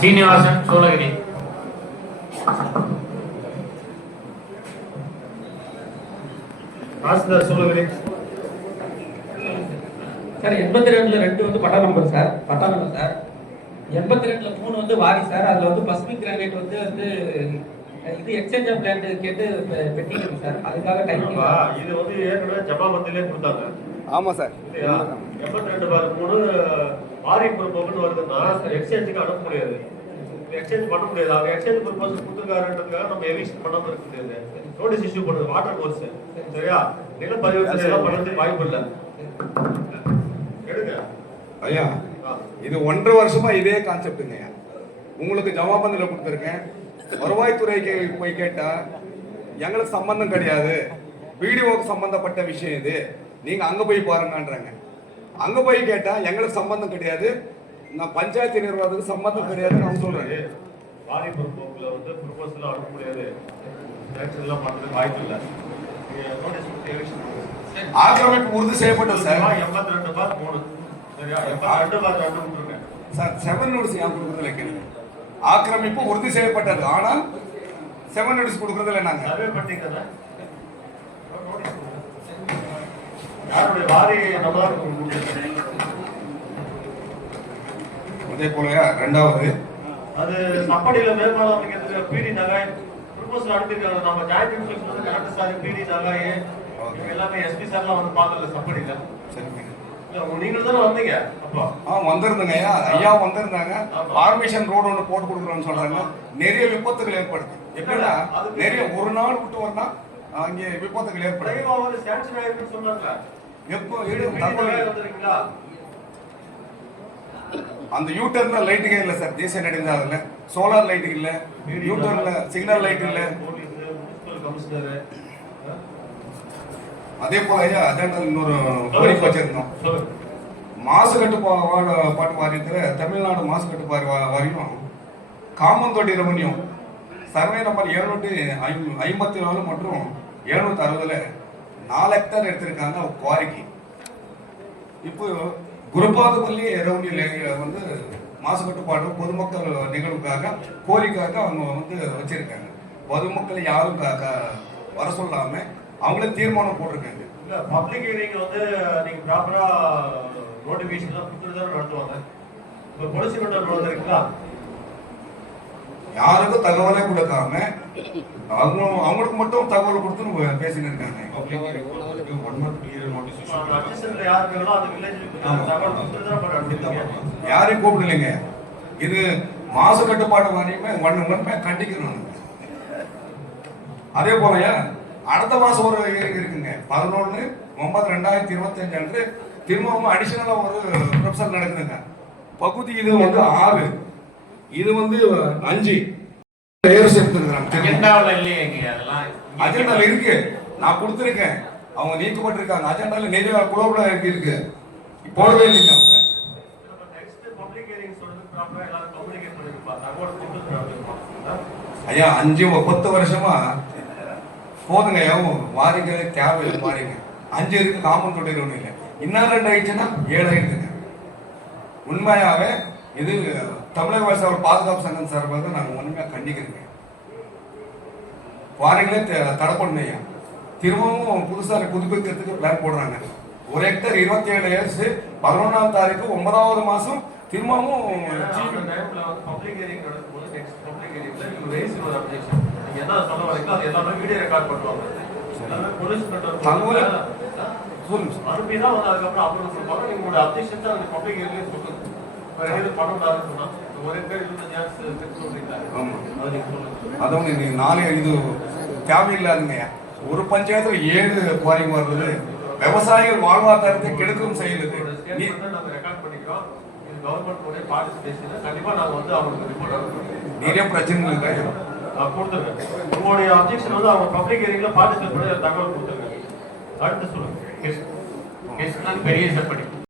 சீனிவாசன் சூளகிரி தாசில்தார் சூளகிரி சார் எண்பத்தி ரெண்டுல ரெண்டு வந்து பட்டா நம்பர் சார். பட்டா நம்பர் சார். எண்பத்தி ரெண்டுல மூணு வந்து வாரி சார். அதுல வந்து பசிபிக் கிரானைட் வந்து வந்து இது எக்ஸ்சேஞ்ச் ஆஃப் லேண்ட் கேட்டு பெட்டிங் இருக்கு சார். அதுக்காக டைம் இது வந்து ஏற்கனவே ஜப்பாமத்திலே கொடுத்தாங்க. ஆமா சார். எண்பத்தி ரெண்டு பார் மூணு ஆரி பர்பஸ்னு வருதுன்னா எக்ஸ்சேஞ்சுக்கு அனுப்ப முடியாது. எக்ஸ்சேஞ்ச் பண்ண முடியாது. அவர் எக்ஸ்சேஞ்ச் பர்பஸ் கொடுத்துருக்காருன்றதுக்காக நம்ம எவிக்ஷன் பண்ணாம இருக்க முடியாது நோட்டீஸ் இஷ்யூ பண்ணுறது வாட்டர் கோர்ஸ் சரியா? நில பரிவர்த்தனை எல்லாம் பண்ணுறதுக்கு வாய்ப்பு இல்லை. எடுங்க. ஐயா. இது ஒன்றரை வருஷமா இதே கான்செப்டுங்க உங்களுக்கு ஜவாபந்தில் கொடுத்துருக்கேன். வருவாய்த்துறைக்கு போய் கேட்டா எங்களுக்கு சம்பந்தம் கிடையாது. வீடியோவுக்கு சம்பந்தப்பட்ட விஷயம் இது. நீங்க அங்க போய் பாருங்கன்றாங்க. அங்க போய் கேட்டா எங்களுக்கு சம்பந்தம் கிடையாது. நான் பஞ்சாயத்து நிர்வாகத்துக்கு சம்பந்தம் கிடையாதுன்னு அவங்க சொல்றாங்க வாரி பொறுப்புல வந்து ப்ரொபோசல் அனுப்ப முடியாது. எலெக்ஷன் எல்லாம் பண்ணுறதுக்கு வாய்ப்பு இல்லை. நோட்டீஸ் ஆக்கிரமிப்பு உறுதி செய்யப்பட்டது சார் எண்பத்தி ரெண்டு பார் மூணு. சரியா? எண்பத்தி ரெண்டு பார் ரெண்டு விட்டுருங்க சார் செவன் நோட்ஸ் ஏன் கொடுக்குறதுல கேளுங்க. ஆக்கிரமிப்பு உறுதி செய்யப்பட்டது. ஆனா செவன் நோட்ஸ் கொடுக்குறதுல நாங்க. சர்வே பண்ணிக்கிறேன் யாருடைய நம்ம தான் அதே போல ரெண்டாவது அது சப்படியில மேம்பாலம் அமைக்கிறதுக்கு பிடி நகை ப்ரொபோசல் அனுப்பியிருக்காங்க நம்ம ஜாயிண்ட் இன்ஸ்பெக்ஷன் வந்து கலெக்டர் சார் பிடி நகை எல்லாமே எஸ்பி சார்லாம் வந்து பார்க்கல சப்படியில. சரிங்க. இல்ல நீங்களும் தானே வந்தீங்க? அப்போ. ஆ வந்திருந்தங்க. ஐயா வந்திருந்தாங்க. ஃபார்மேஷன் ரோடு ஒன்று போட்டு கொடுக்குறோம்னு சொல்றாங்க நிறைய விபத்துகள் ஏற்படுது. எப்படின்னா நிறைய ஒரு நாள் விட்டு நாள் அங்கே விபத்துகள் ஏற்படுது. எப்போ அந்த யூ நகை தகவல் லைட்டுக்கே இல்லை சார். தேசிய நெடுஞ்சாலையில சோலார் லைட் இல்ல. யூட்டர்ல சிக்னல் லைட் இல்ல. அதே போல ஐயா அஜெண்டா இன்னொரு கோரிக்கை வச்சிருந்தோம். மாசு கட்டுப்பாடு பாட்டு வாரியத்தில் தமிழ்நாடு மாசு கட்டுப்பாடு வாரியம் காமந்தோட்டி ரமணியம் சர்வே நம்பர் எழுநூற்றி ஐம்பத்தி நாலு மற்றும் எழுநூத்தி அறுபதுல நாலு ஹெக்டர் எடுத்திருக்காங்க குவாரிக்கு இப்போ குருபாதபள்ளி ரெவன்யூ வந்து மாசு கட்டுப்பாடு பொதுமக்கள் நிகழ்வுக்காக கோரிக்காக அவங்க வந்து வச்சிருக்காங்க. பொதுமக்கள் யாரும் வர சொல்லாம அவங்களே தீர்மானம் போட்டிருக்காங்க. இல்ல பப்ளிக் ஹியரிங் வந்து நீங்க ப்ராப்பரா நோட்டிபிகேஷன் எல்லாம் கொடுத்துட்டு தான் நடத்துவாங்க. இப்போ பொலிசி மண்டலம் வந்திருக்குங்களா யாருக்கும் தகவலே கொடுக்காம அவங்க அவங்களுக்கு மட்டும் தகவல் கொடுத்து பேசின்னு இருக்காங்க. யாரையும் கூப்பிடலைங்க. இது மாசு கட்டுப்பாடு வாரியமே ஒன்று ஒன்றுமே கண்டிக்கணும். அதே போலயா அடுத்த மாசம் ஒரு இருக்குங்க. பதினொன்று ஒன்பது ரெண்டாயிரத்தி இருபத்தஞ்சு அன்று திரும்பவும் அடிஷனலா ஒரு ப்ரொஃபசர் நடக்குதுங்க. பகுதி இது வந்து ஆறு. இது வந்து அஞ்சு. லேயர்ஸ் எடுத்துருக்காங்க அஜெண்டாவில் இல்லையேங்க அதெல்லாம் அஜெண்டால இருக்கு. நான் கொடுத்துருக்கேன். அவங்க நீக்கப்பட்டிருக்காங்க. அஜெண்டால நிறைய குளோபல இருக்கு. இருக்கு. போடவே இல்லைங்க அவங்க. ஐயா அஞ்சு பத்து வருஷமா போதுங்க எவ்வளவு வாரிகளே தேவை வாரிங்க அஞ்சு இருக்கு காமன் தொட்டில் ஒண்ணு இல்லை. இன்னும் ரெண்டு ஆயிடுச்சுன்னா ஏழு ஆயிடுதுங்க உண்மையாவே இது தமிழக விவசாய பாதுகாப்பு சங்கம் சார்பாக நாங்கள் உண்மையா கண்டிக்கிறோங்க வாரிகளே த- தடை பண்ணணும் ஐயா. திரும்பவும் புதுசாக புதுப்பிக்கிறதுக்கு பிளான் போடுறாங்க. ஒரு ஹெக்டர் இருபத்தி ஏழு ஏர்ஸ் பதினொன்றாம் தாರೀಕು ஒன்பதாவது மாசம் திரும்பவும் வரீங்களோ பண்ணுவாங்க. சொல்லுங்க. அனுப்பி தான் அதுக்கப்புறம் அப்ரூவல் கொடுப்பாங்க நீங்க உங்களோட அப்ஜெக்ஷன் பப்ளிக் சொல்லுங்க. வேற எதுவும் பண்ண கூடாதுன்னு சொன்னா ஒரு பேர் இருபத்தஞ்சு ஆயிரம் சொல்றீங்க ஆமா. அது நீங்க சொல்லுங்க. அதுவும் நீங்க நாளை இது தேவையில்லாதுங்க ஒரு பஞ்சாயத்துல ஏழு குவாரிங் வருது. விவசாயிகள் வாழ்வாதாரத்தை கெடுக்கும் அனுப்புறோம் நிறைய பிரச்சனைகள் இருக்கு கொடுத்துருங்க. உங்களுடைய அப்ஜெக்ஷன் வந்து அவங்க பப்ளிக் ஹியரிங்ல பார்ட்டிசிபேட் பண்ணி தகவல் கொடுத்துருங்க. அடுத்து சொல்லுங்க. பெரிய செப்படி.